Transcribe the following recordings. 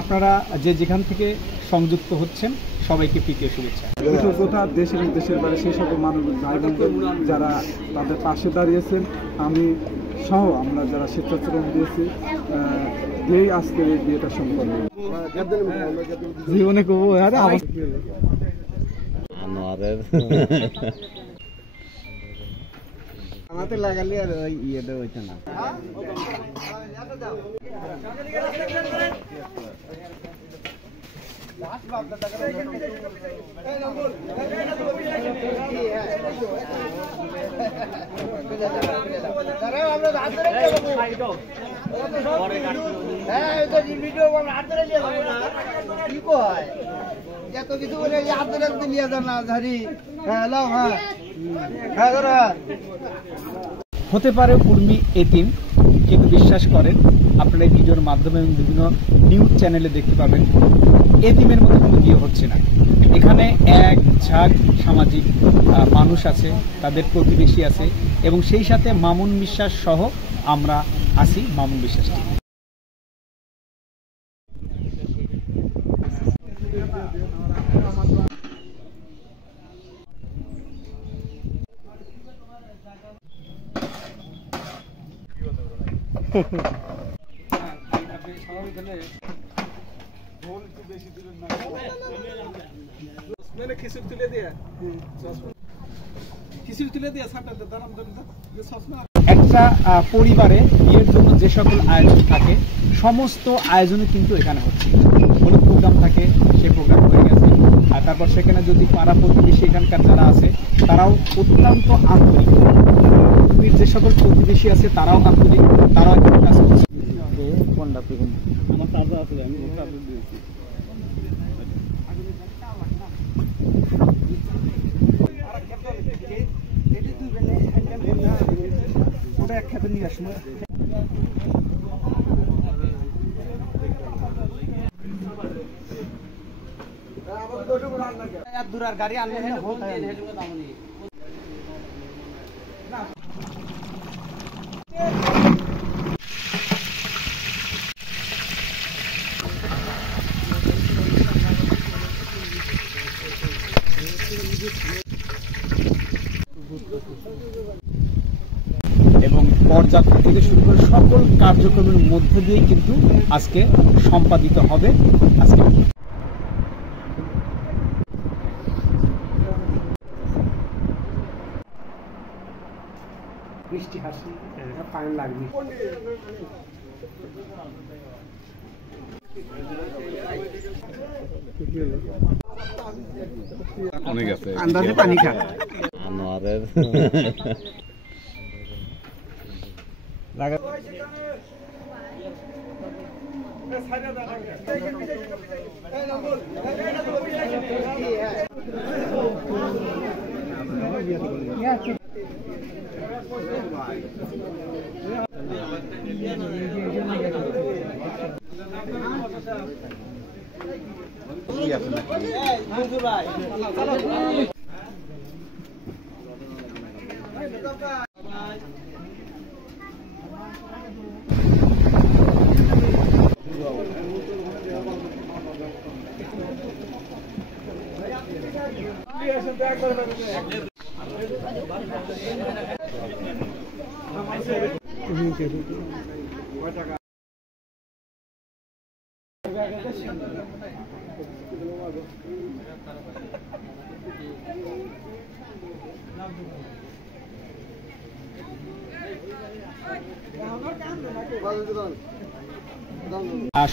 আপনারা যে যেখান থেকে সংযুক্ত হচ্ছেন সবাইকে প্রীতীয় শুভেচ্ছা। কৃতজ্ঞতা দেশ এবং দেশের বাইরে সেই সকল মানুষ ভাই বোনদের যারা তাদের পাশে দাঁড়িয়েছেন, আমি সহ আমরা যারা স্বেচ্ছাশ্রম দিয়েছি দিয়েই আজকের এই বিয়েটা সম্পন্ন। জীবনে কবো আমাদের লাগালে আর ওই ইয়েটা হইতো না। এত কিছু বলে হতে পারে উর্মি এতিম, কিন্তু বিশ্বাস করেন আপনারা এই ভিডিওর মাধ্যমে বিভিন্ন নিউজ চ্যানেলে দেখতে পাবেন এতিমের মধ্যে কোনো বিয়ে হচ্ছে না। এখানে এক ঝাঁক সামাজিক মানুষ আছে, তাদের প্রতিবেশী আছে, এবং সেই সাথে মামুন বিশ্বাস সহ আমরা আছি মামুন বিশ্বাস টিম। একটা পরিবারে বিয়ের জন্য যে সকল আয়োজন থাকে সমস্ত আয়োজনে কিন্তু এখানে হচ্ছে। কোনো প্রোগ্রাম থাকে, সে প্রোগ্রাম হয়ে গেছে, আর তারপর সেখানে যদি পাড়া প্রতিবেশী এখানকার যারা আছে তারাও অত্যন্ত আন্তরিক। যে সকল প্রতিবেশী আছে তারাও আন্তরিক, তারাও এখানে কাজ করছে। আমার তাজা আছে, আমি তাজা দিয়েছি। ওটা এক খেতে নিয়ে আসবো। গাড়ি আনলে এবং পরযাত্রা থেকে শুরু করে সকল কার্যক্রমের মধ্যে দিয়ে কিন্তু আজকে সম্পাদিত হবে। আজকে বৃষ্টি হাসি পানি লাগবে। অনেক আছে আন্দাজে পানি খা আনোয়ারের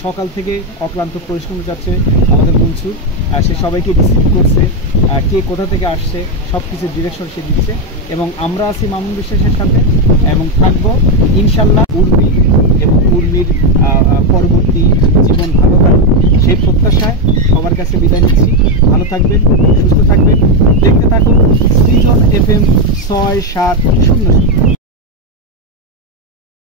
সকাল থেকে অক্লান্ত পরিশ্রম যাচ্ছে আমাদের মনসুর, সে সবাইকে রিসিভ করছে, কে কোথা থেকে আসছে সব কিছু ডিরেকশন সে দিচ্ছে, এবং আমরা আছি মামুন বিশ্বাসের সাথে এবং থাকবো ইনশাল্লাহ। উর্মি এবং উর্মির পরবর্তী জীবন ভালো থাকবে সেই প্রত্যাশায় সবার কাছে বিদায় নিচ্ছি। ভালো থাকবেন, সুস্থ থাকবেন, দেখতে থাকুন সৃজন FM 670।